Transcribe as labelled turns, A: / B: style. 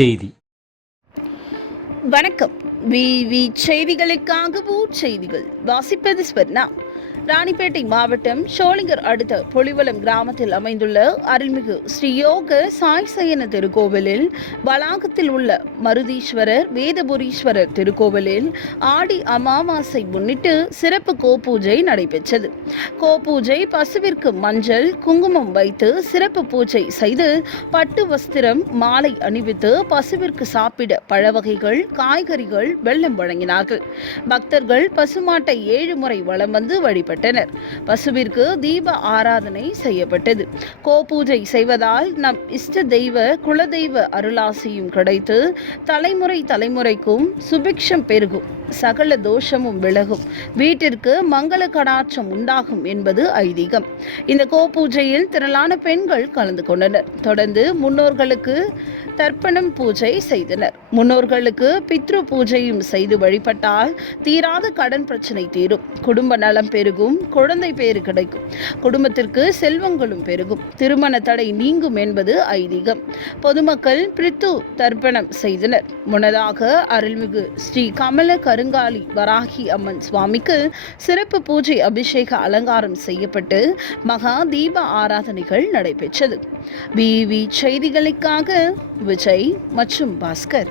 A: செய்தி.
B: வணக்கம். விவி செய்திகளுக்காக ஊர் செய்திகள் வாசிப்பது ஸ்வர்ணா. ராணிப்பேட்டை மாவட்டம் சோளிங்கர் அடுத்த பொலிவலம் கிராமத்தில் அமைந்துள்ள அருள்மிகு ஸ்ரீ யோக சாய் சயன திருக்கோவிலில் வளாகத்தில் உள்ள மருதீஸ்வரர் வேதபுரீஸ்வரர் திருக்கோவிலில் ஆடி அமாவாசை முன்னிட்டு சிறப்பு கோபூஜை நடைபெற்றது. கோபூஜை பசுவிற்கு மஞ்சள் குங்குமம் வைத்து சிறப்பு பூஜை செய்து பட்டு வஸ்திரம் மாலை அணிவித்து பசுவிற்கு சாப்பிட பழ வகைகள் காய்கறிகள் வெள்ளம் வழங்கினார்கள். பக்தர்கள் பசுமாட்டை ஏழு முறை வளம் வந்து வழிபட்டனர். பசுவிற்கு தீப ஆராதனை செய்யப்பட்டது. கோபூஜை செய்வதால் நம் இஷ்ட தெய்வ குலதெய்வ அருளாசியும் கிடைத்து தலைமுறை தலைமுறைக்கும் சுபிக்ஷம் பெருகும். சகல தோஷமும் விலகும். வீட்டிற்கு மங்கள கடாட்சம் உண்டாகும் என்பது ஐதீகம். இந்த கோபூஜையில் திரளான பெண்கள் கலந்து கொண்டனர். தொடர்ந்து முன்னோர்களுக்கு தர்ப்பணம் பூஜை செய்தனர். முன்னோர்களுக்கு பித்ரு பூஜையும் செய்து வழிபட்டால் தீராத கடன் பிரச்சனை தீரும். குடும்ப நலம் பெருகும் குழந்தை பேறு கிடைக்கும். குடும்பத்திற்கு செல்வங்களும் பெருகும். திருமண தடை நீங்கும் என்பது ஐதீகம். பொதுமக்கள் பிரித்து தர்ப்பணம் செய்தனர். முன்னதாக அருள்மிகு ஸ்ரீ கமல கருங்காலி வராகி அம்மன் சுவாமிக்கு சிறப்பு பூஜை அபிஷேக அலங்காரம் செய்யப்பட்டு மகா தீப ஆராதனைகள் நடைபெற்றது. விவி செய்திகளுக்காக விஜய் மற்றும் பாஸ்கர்.